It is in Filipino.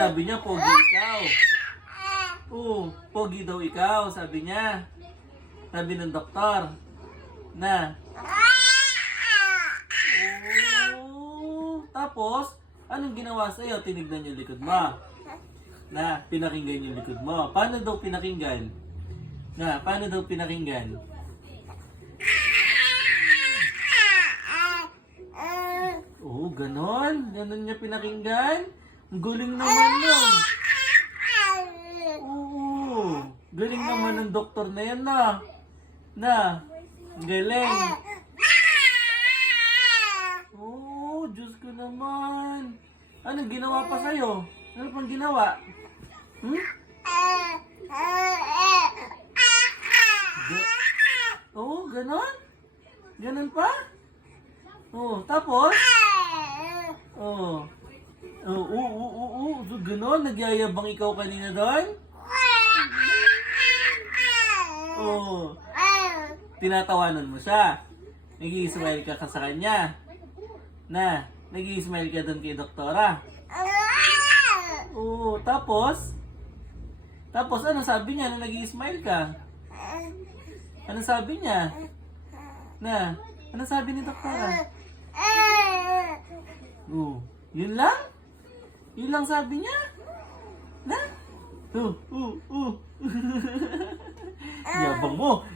sinabi niya, pogi ikaw. Oo, pogi daw ikaw, sabi niya. Sabi ng doktor. Na. Oh, tapos, anong ginawa sa'yo? Tinignan yung likod mo. Na, pinakinggan yung likod mo. Paano daw pinakinggan? Na, paano daw pinakinggan? Oo, ganon. Ganon niya pinakinggan. Ang galing naman nun. Oo, galing naman ng doktor na yan na. Na, galing. Oo, Diyos ko naman. Anong ginawa pa sa'yo? Ano pang ginawa? Hmm? Oo, ganon? Ganon pa? Oo, tapos? Oo. Oo. So, ganon? Nagyayabang ikaw kanina doon? Oo. Tinatawanan mo siya. Nag-i-smile ka sa kanya. Na, nag-i-smile ka doon kay doktora. Oo, tapos? Tapos, ano sabi niya na nag-i-smile ka? Ano sabi niya? Na, ano sabi ni doktora? Oo, yun lang? Yun lang sabi niya? Na? Yabang mo.